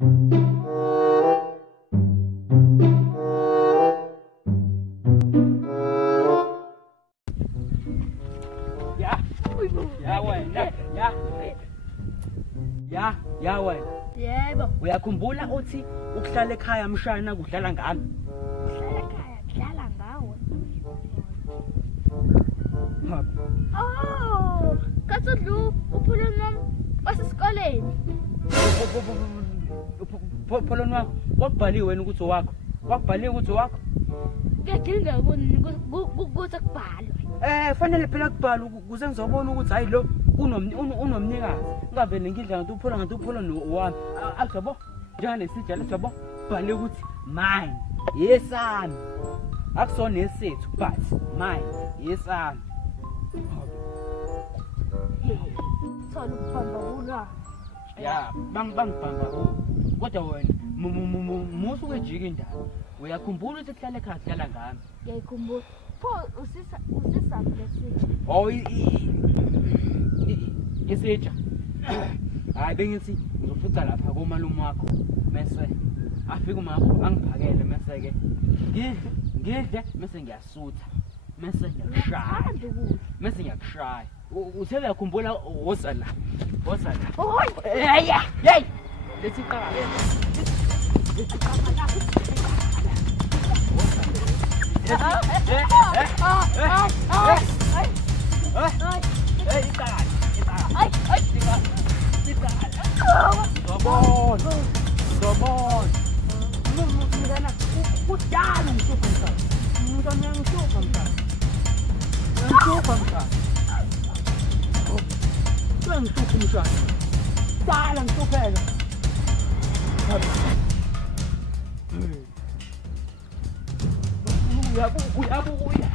Ya wena. Yebo. Uyakhumbula uthi ukuhlala ekhaya mshana kudlala ngami? Uhlala ekhaya kudlala ngawe. Kasudlu uphulweni wami wasesikoleni. Pholoni wakho wakubhaliwe wena ukuthi owakho. Wakubhaliwe ukuthi owakho? Kuyadinga ukuthi kubhalwe. Fanele phela kubhalwe ukuze ngizobona ukuthi hayi lo unomnikazi. Ngavele ngidla ngathi uphola ngathi uphola nowami. Akuzabo njengalesija lesabo bhale ukuthi mine yesami. Akusona esethu but mine yesami. Thola ukubamba kulwa. Ya bangibamba kodwa wena musu kwejika indaba. Uyakhumbula ukuthi kuhlala ekhaya kudlala ngami? Ngiyakhumbula. Pho usisa leswitch. Oh isitsha. Hayi bengithi ngizofutha lapha komalume wakho bese afike umakho angiphakele bese ke ngidle bese ngiyasutha bese ngiyashaya bese ngiyakushaya. Uthe uyakhumbula wosala hey lethi qala Uyabuya